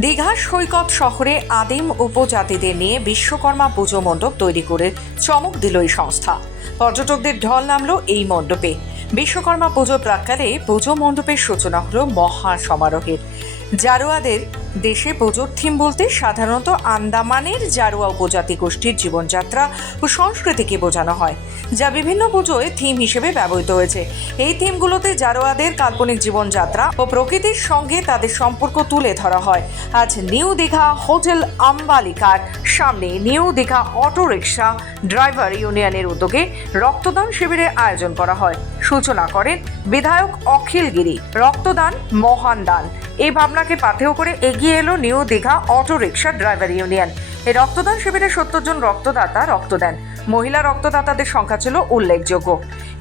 দীঘার সৈকত শহরে আদিম উপজাতিদের নিয়ে বিশ্বকর্মা পুজো মণ্ডপ তৈরি করে চমক দিল এই সংস্থা। পর্যটকদের ঢল নামলো এই মণ্ডপে। বিশ্বকর্মা পুজো প্রাক্কালে পুজো মণ্ডপের সূচনা হল মহা সমারোহের। জারোয়াদের দেশে পুজোর থিম বলতে সাধারণত আন্দামানের জারোয়া উপজাতি গোষ্ঠীর জীবনযাত্রা ও সংস্কৃতিকে বোঝানো হয়, যা বিভিন্ন পুজোয় থিম হিসেবে ব্যবহৃত হয়েছে। এই থিমগুলোতে জারোয়াদের কাল্পনিক জীবনযাত্রা ও প্রকৃতির সঙ্গে তাদের সম্পর্ক তুলে ধরা হয়। আজ নিউ দীঘা হোটেল আম্বালিকার সামনে new Digha auto rickshaw driver ইউনিয়নের উদ্যোগে রক্তদান শিবিরের আয়োজন করা হয়। সূচনা করেন বিধায়ক অখিল গিরি। রক্তদান মহান দান। এই ভাবনাকে পাথেয় করে এগিয়ে এলো new Digha auto rickshaw driver union. এই রক্তদান শিবিরে সত্তর জন রক্তদাতা রক্ত দেন। মহিলা রক্তদাতাদের সংখ্যা ছিল উল্লেখযোগ্য।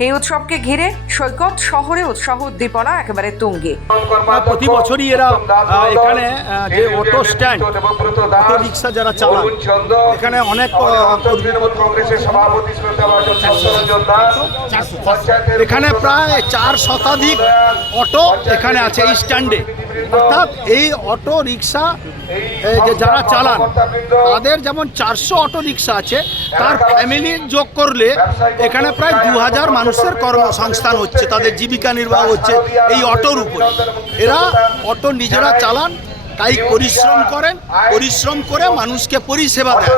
এই উৎসবকে ঘিরে সৈকত, শহরে উৎসাহ উদ্দীপনা একেবারে তুঙ্গে। প্রতি বছরই এরা এখানে যে অটো স্ট্যান্ড, অটো রিক্সা যারা চালান, এখানে অনেক এখানে প্রায় চার শতাধিক অটো এখানে আছে এই স্ট্যান্ডে। অর্থাৎ এই অটো রিক্সা যে যারা চালান, তাদের যেমন চারশো অটো রিক্সা আছে, তার ফ্যামিলি যোগ করলে এখানে প্রায় দু হাজার মানুষের কর্মসংস্থান হচ্ছে, তাদের জীবিকা নির্বাহ হচ্ছে এই অটোর উপরে। এরা অটো নিজেরা চালান, তাই পরিশ্রম করেন, পরিশ্রম করে মানুষকে পরিষেবা দেন।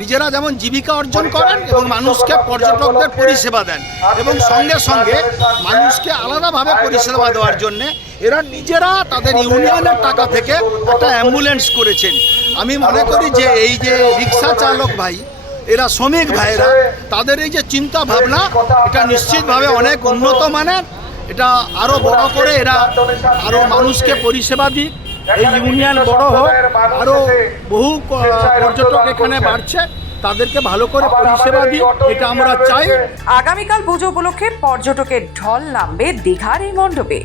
নিজেরা যেমন জীবিকা অর্জন করেন এবং মানুষকে পর্যটকদের পরিষেবা দেন, এবং সঙ্গে সঙ্গে মানুষকে আলাদাভাবে পরিষেবা দেওয়ার জন্য এরা নিজেরা তাদের ইউনিয়নের টাকা থেকে একটা অ্যাম্বুলেন্স করেছেন। আমি মনে করি যে এই যে রিক্সা চালক ভাই এরা শ্রমিক ভাইরা তাদের এই যে চিন্তা ভাবনা এটা নিশ্চিতভাবে অনেক উন্নত মানের এটা আরও বড় করে এরা আরও মানুষকে পরিষেবা দিক। এই ইউনিয়ন বড় হোক আরও বহু পর্যটক এখানে বাড়ছে তাদেরকে ভালো করে পরিষেবা দিক এটা আমরা চাই। আগামীকাল পুজো উপলক্ষে পর্যটকের ঢল নামবে দীঘার এই মণ্ডপে।